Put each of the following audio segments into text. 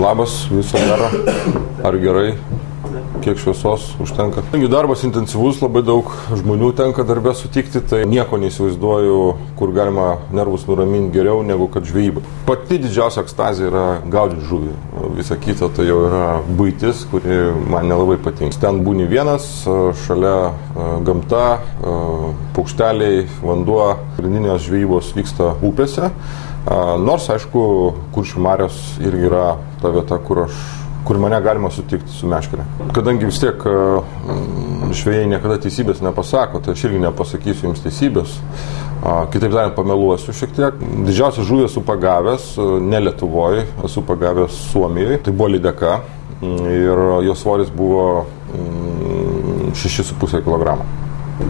Labas, viso gero. Ar gerai? Kiek šviesos užtenka? Darbas intensyvus, labai daug žmonių tenka darbę sutikti, tai nieko neįsivaizduoju, kur galima nervus nuraminti geriau negu kad žvejyba. Pati didžiausia ekstazija yra gaudyti žuvį. Visa kita tai jau yra buitis, kuri man nelabai patinka. Ten būni vienas, šalia gamta, paukšteliai, vanduo, pagrindinės žvejybos vyksta upėse. Nors, aišku, Kuršių marios irgi yra ta vieta, kur mane galima sutikti su meškere. Kadangi vis tiek žvejai niekada teisybės nepasako, tai aš irgi nepasakysiu jums teisybės. Kitaip tariant, pameluosiu šiek tiek. Didžiausią žuvį esu pagavęs, ne Lietuvoje, esu pagavęs Suomijoje. Tai buvo lydeka ir jos svoris buvo 6,5 kg.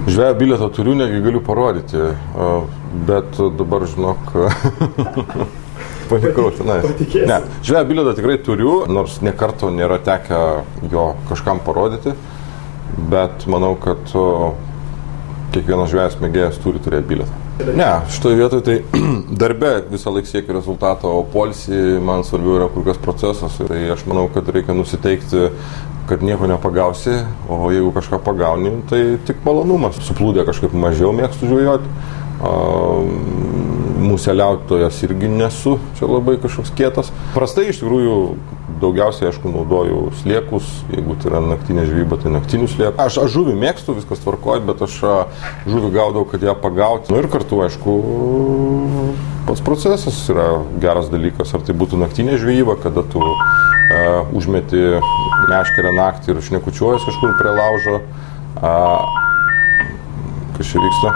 Žvejo bilietą turiu, negi galiu parodyti, bet dabar žinok... Panikau, ne, žvejo bilietą tikrai turiu, nors ne karto nėra tekę jo kažkam parodyti, bet manau, kad kiekvienas žvejas mėgėjas turi turėti bilietą. Ne, šitoje vietoje tai darbe visą laiką siekia rezultato, o poilsį man svarbiau yra kur kas procesas. Tai aš manau, kad reikia nusiteikti, kad nieko nepagausi, o jeigu kažką pagauni, tai tik malonumas. Suplūdę kažkaip mažiau mėgstu žvejoti. Museliautojas irgi nesu, čia labai kažkoks kietas. Prastai iš tikrųjų daugiausiai, aišku, naudoju sliekus, jeigu tai yra naktinė žvejyba, tai naktinių sliekų. Aš žuvį mėgstu, viskas tvarkoj, bet aš žuvį gaudau, kad ją pagauti. Ir kartu, aišku, pats procesas yra geras dalykas, ar tai būtų naktinė žvejyba, kada tu užmeti meškerę naktį ir šnekučiuojas kažkur prie laužo. Kas čia vyksta?